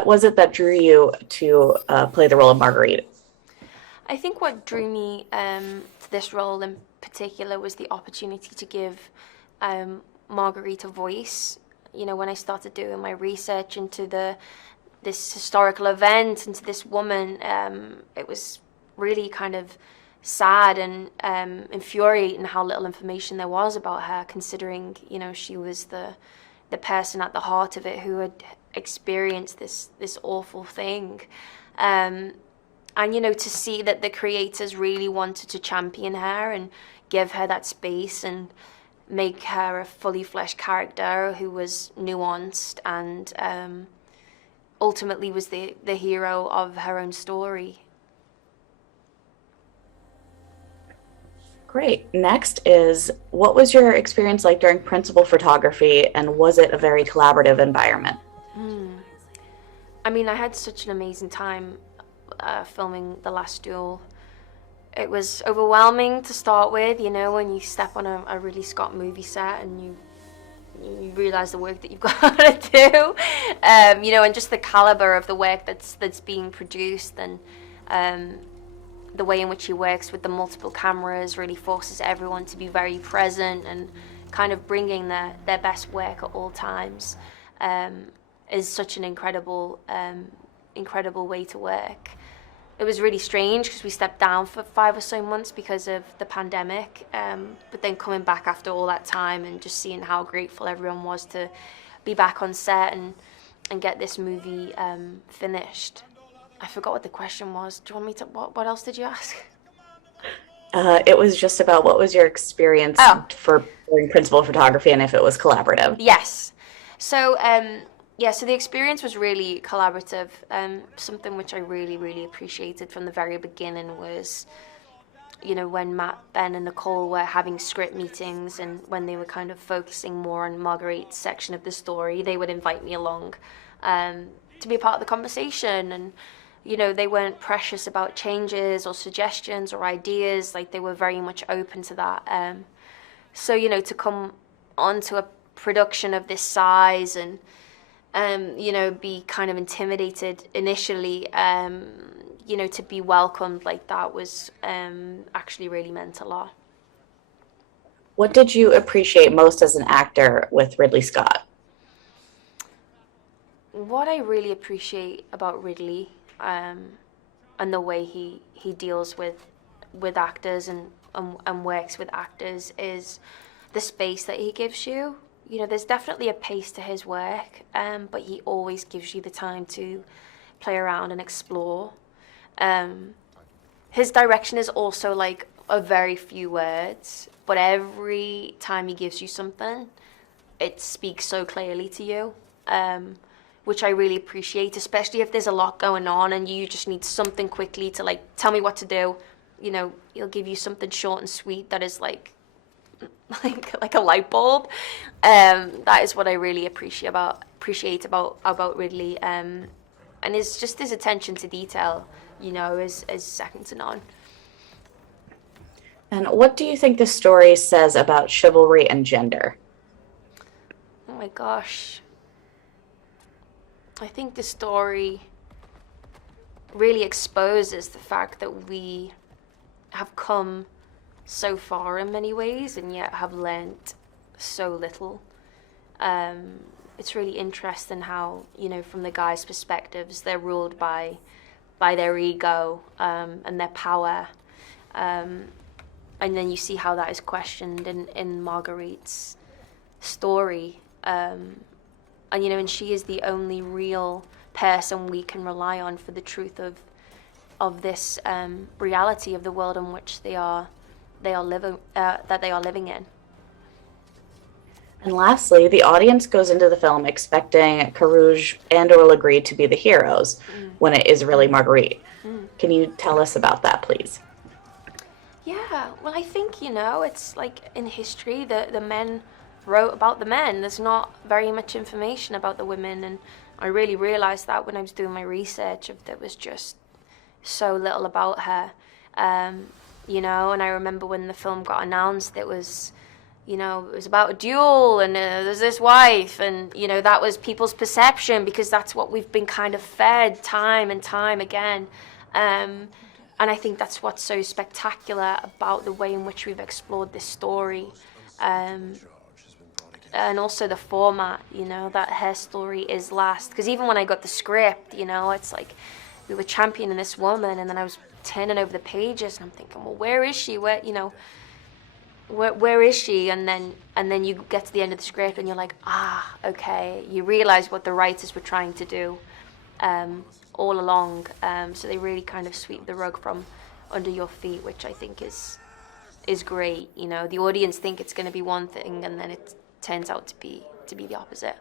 what was it that drew you to play the role of Marguerite? I think what drew me to this role in particular was the opportunity to give Marguerite a voice. You know, when I started doing my research into this historical event, into this woman, it was really kind of sad and infuriating how little information there was about her, considering, you know, she was the person at the heart of it who had experienced this awful thing. And, you know, to see that the creators really wanted to champion her and give her that space and make her a fully fleshed character who was nuanced and ultimately was the hero of her own story. Great. Next is, what was your experience like during principal photography, and was it a very collaborative environment? I mean, I had such an amazing time filming The Last Duel. It was overwhelming to start with, you know, when you step on a Ridley Scott movie set and you realize the work that you've got to do, you know, and just the caliber of the work that's being produced, and the way in which he works with the multiple cameras really forces everyone to be very present and kind of bringing their best work at all times, is such an incredible way to work. It was really strange because we stepped down for 5 or so months because of the pandemic, but then coming back after all that time and just seeing how grateful everyone was to be back on set and get this movie finished. I forgot what the question was. Do you want me to, what else did you ask? It was just about what was your experience Oh, for doing principal photography and if it was collaborative. yes. So, yeah, so the experience was really collaborative. Something which I really, really appreciated from the very beginning was, you know, when Matt, Ben, and Nicole were having script meetings and when they were kind of focusing more on Marguerite's section of the story, they would invite me along to be a part of the conversation. And, you know, they weren't precious about changes or suggestions or ideas. Like, they were very much open to that. So, you know, to come onto a production of this size and you know, be kind of intimidated initially, you know, to be welcomed like that was actually really meant a lot. What did you appreciate most as an actor with Ridley Scott? What I really appreciate about Ridley, and the way he deals with actors and works with actors is the space that he gives you. You know, there's definitely a pace to his work, but he always gives you the time to play around and explore. His direction is also like a very few words, but every time he gives you something, it speaks so clearly to you, which I really appreciate, especially if there's a lot going on and you just need something quickly to, like, tell me what to do. You know, he'll give you something short and sweet that is like a light bulb. That is what I really appreciate about Ridley. And it's just his attention to detail, you know, is second to none. And what do you think the story says about chivalry and gender? Oh my gosh. I think the story really exposes the fact that we have come so far in many ways and yet have learnt so little. It's really interesting how, you know, from the guys' perspectives, they're ruled by their ego and their power. And then you see how that is questioned in Marguerite's story. And, you know, and she is the only real person we can rely on for the truth of this reality of the world in which they are living in. And lastly, the audience goes into the film expecting Carrouges and or Legree to be the heroes when it is really Marguerite. Can you tell us about that, please? Yeah, well, I think, you know, it's like in history, the men wrote about the men. There's not very much information about the women, and I really realized that when I was doing my research. There was just so little about her, you know. And I remember when the film got announced, it was, you know, it was about a duel, and there's this wife, and, you know, that was people's perception because that's what we've been kind of fed time and time again. And I think that's what's so spectacular about the way in which we've explored this story. And also the format, you know, that her story is last. Because even when I got the script, you know, it's like we were championing this woman, and then I was turning over the pages, and I'm thinking, well, where is she? Where, you know, where is she? And then you get to the end of the script, and you're like, okay. You realize what the writers were trying to do all along. So they really kind of sweep the rug from under your feet, which I think is great. You know, the audience think it's going to be one thing, and then it turns out to be the opposite.